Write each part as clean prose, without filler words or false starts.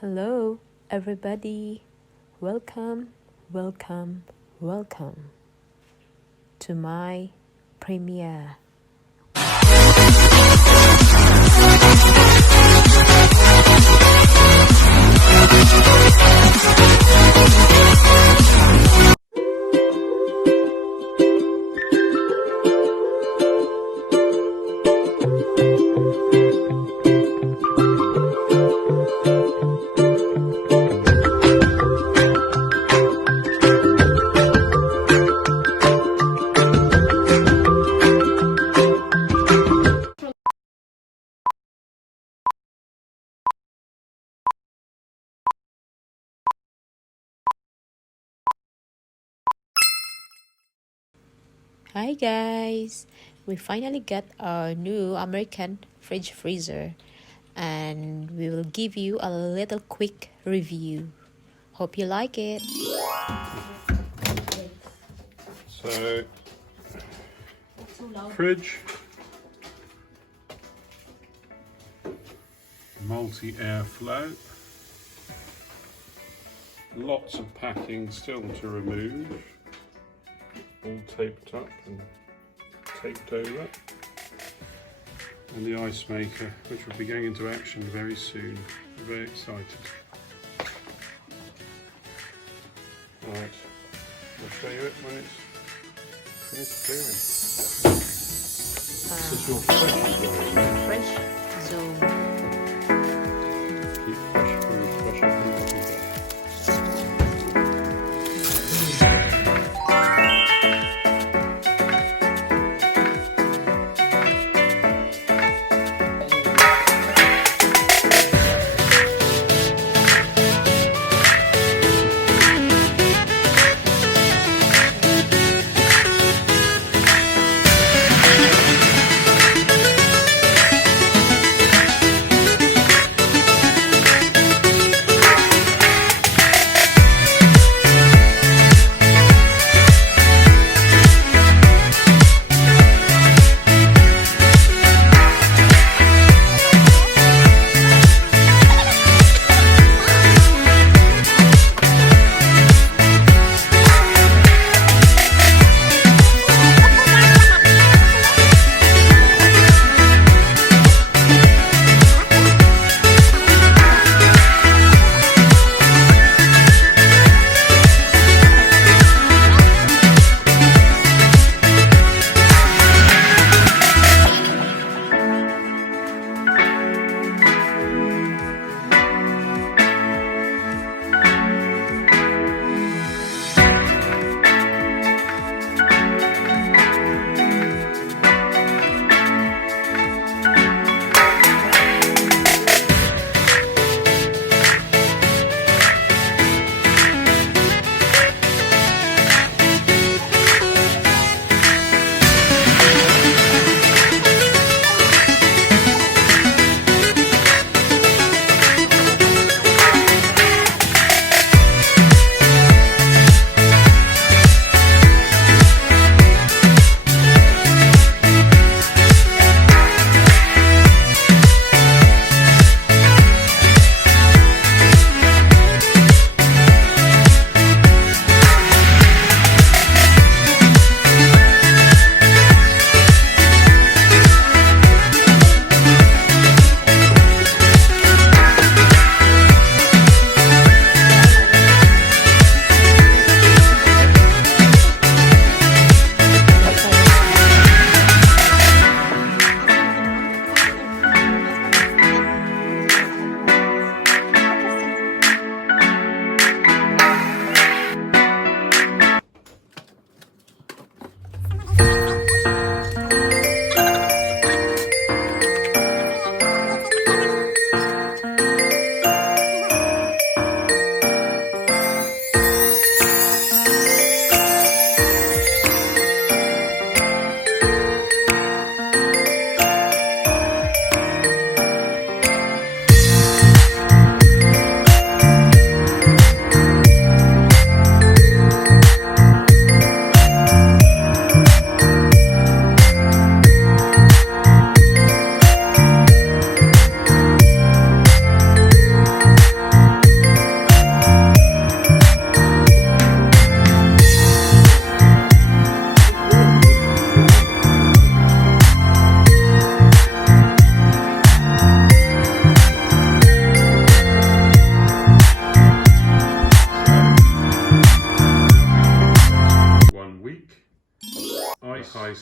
Hello, everybody. Welcome, welcome, welcome to my premiere. Hi guys, we finally got our new American fridge freezer and we will give you a little quick review. Hope you like it. So, fridge, multi-airflow, lots of packing still to remove, all taped up and taped over, and the ice maker, which will be going into action very soon. I'm very excited. Right, I'll show you it when it's finished clearing. This is your fresh zone. Keep fresh food fresh up and everywhere.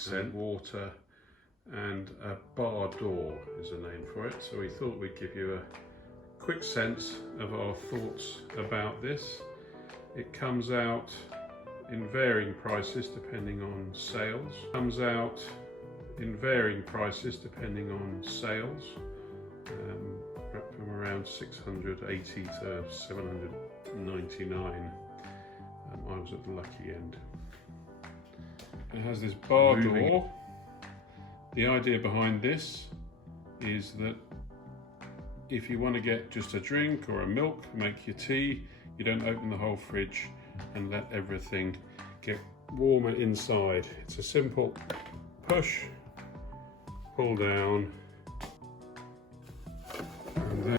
scent, water, and a bar door is the name for it. So we thought we'd give you a quick sense of our thoughts about this. It comes out in varying prices depending on sales. Comes out in varying prices depending on sales, from around 680 to 799. I was at the lucky end. It has this bar door. The idea behind this is that if you want to get just a drink or a milk, make your tea, you don't open the whole fridge and let everything get warmer inside. It's a simple push, pull down, and then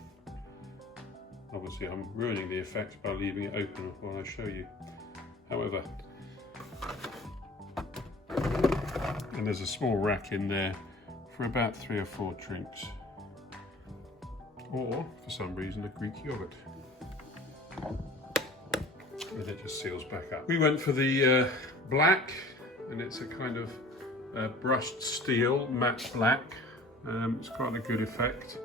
obviously I'm ruining the effect by leaving it open while I show you. However, and there's a small rack in there for about 3 or 4 drinks, or for some reason a Greek yogurt. And it just seals back up. We went for the black, and it's a kind of brushed steel, matte black. It's quite a good effect.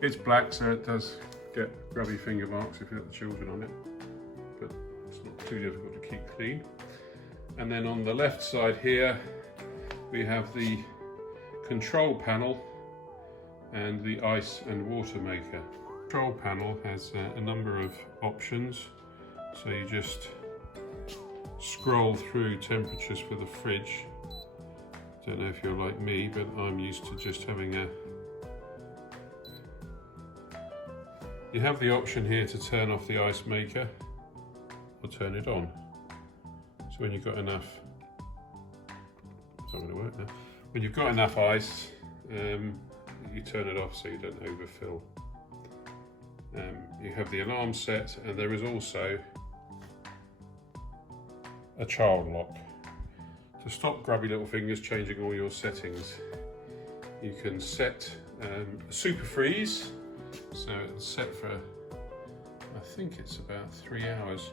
It's black, so it does get grubby finger marks if you have the children on it, but it's not too difficult to keep clean. And then on the left side here, we have the control panel and the ice and water maker. The control panel has a number of options. So you just scroll through temperatures for the fridge. Don't know if you're like me, but I'm used to just having a... You have the option here to turn off the ice maker or turn it on. So when you've got enough, it's not going to work now. When you've got enough ice, you turn it off so you don't overfill. You have the alarm set, and there is also a child lock. To stop grubby little fingers changing all your settings, you can set super freeze, so it's set for, I think it's about 3 hours.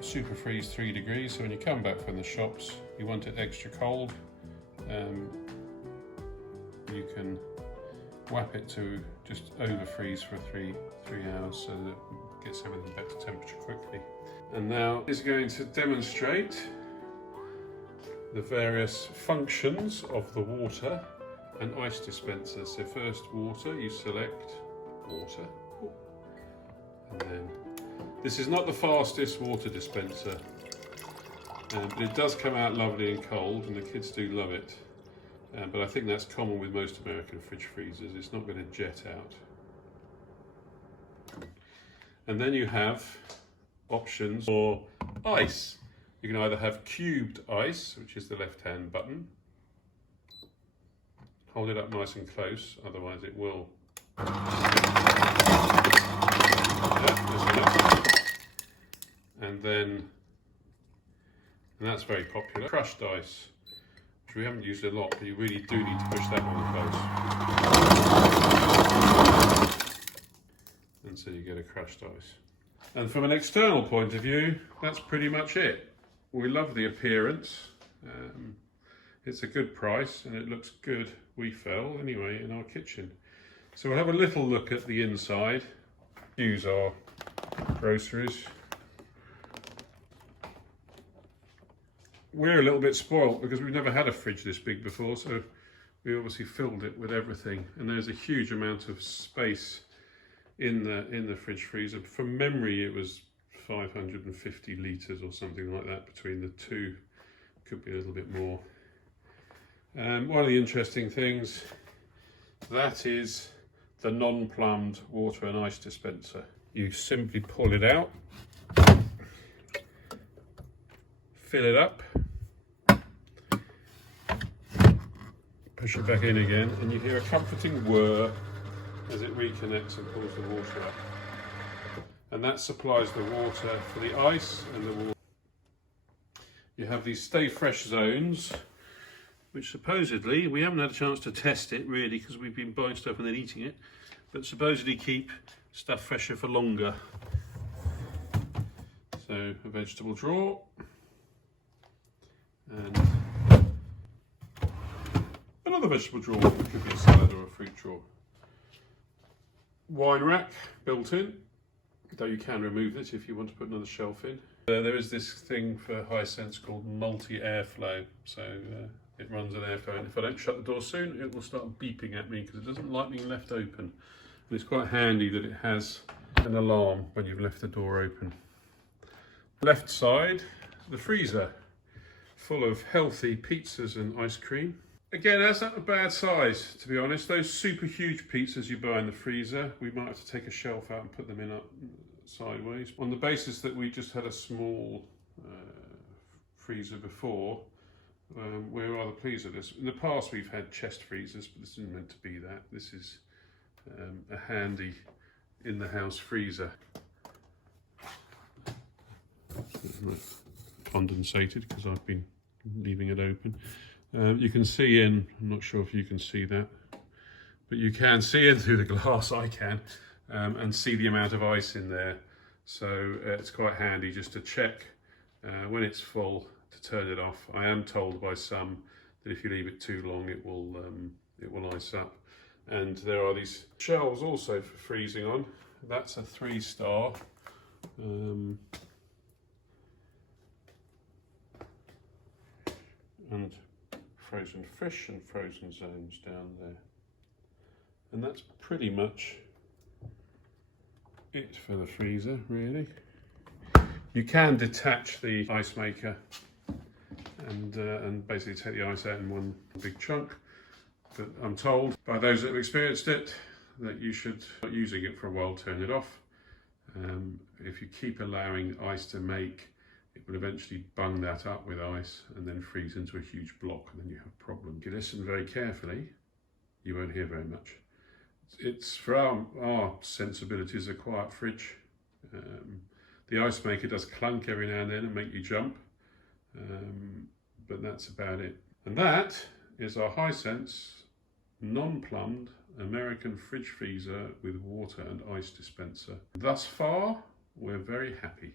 Super freeze 3 degrees, so when you come back from the shops, you want it extra cold, you can whap it to just over freeze for three hours so that it gets everything back to temperature quickly. And now it's going to demonstrate the various functions of the water and ice dispenser. So first water, you select water, and then this is not the fastest water dispenser, but it does come out lovely and cold, and the kids do love it. But I think that's common with most American fridge freezers. It's not going to jet out. And then you have options for ice. You can either have cubed ice, which is the left-hand button. Hold it up nice and close, otherwise it will. And that's very popular. Crushed ice, which we haven't used a lot, but you really do need to push that one close. And so you get a crushed ice. And from an external point of view, that's pretty much it. We love the appearance. It's a good price, and it looks good, we felt, anyway, in our kitchen. So we'll have a little look at the inside. Use our groceries. We're a little bit spoilt because we've never had a fridge this big before, so we obviously filled it with everything. And there's a huge amount of space in the fridge freezer. From memory, it was 550 litres or something like that between the two. Could be a little bit more. One of the interesting things, that is the non-plumbed water and ice dispenser. You simply pull it out, fill it up, push it back in again, and you hear a comforting whir as it reconnects and pulls the water up. And that supplies the water for the ice and the water. You have these stay fresh zones, which supposedly, we haven't had a chance to test it really because we've been buying stuff and then eating it, but supposedly keep stuff fresher for longer. So a vegetable drawer, and another vegetable drawer, which could be a salad or a fruit drawer. Wine rack built in, though you can remove it if you want to put another shelf in. There is this thing for HISENSE called multi-airflow, so it runs an airflow, and if I don't shut the door soon, it will start beeping at me because it doesn't like being left open. And it's quite handy that it has an alarm when you've left the door open. Left side, the freezer, full of healthy pizzas and ice cream. Again, that's not a bad size, to be honest. Those super huge pizzas you buy in the freezer, we might have to take a shelf out and put them in up sideways. On the basis that we just had a small freezer before, we're rather pleased with this. In the past we've had chest freezers, but this isn't meant to be that. This is a handy in-the-house freezer. Condensated because I've been leaving it open. You can see in, I'm not sure if you can see that, but you can see in through the glass, I can, and see the amount of ice in there. So it's quite handy just to check when it's full to turn it off. I am told by some that if you leave it too long it will ice up. And there are these shelves also for freezing on. That's a 3-star. And frozen fish and frozen zones down there. And that's pretty much it for the freezer, really. You can detach the ice maker and basically take the ice out in one big chunk. But I'm told by those that have experienced it that you should, not using it for a while, turn it off. If you keep allowing ice to make, it will eventually bung that up with ice and then freeze into a huge block, and then you have a problem. If you listen very carefully, you won't hear very much. It's, for our sensibilities, a quiet fridge. The ice maker does clunk every now and then and make you jump, but that's about it. And that is our HISENSE non-plumbed American fridge freezer with water and ice dispenser. Thus far, we're very happy.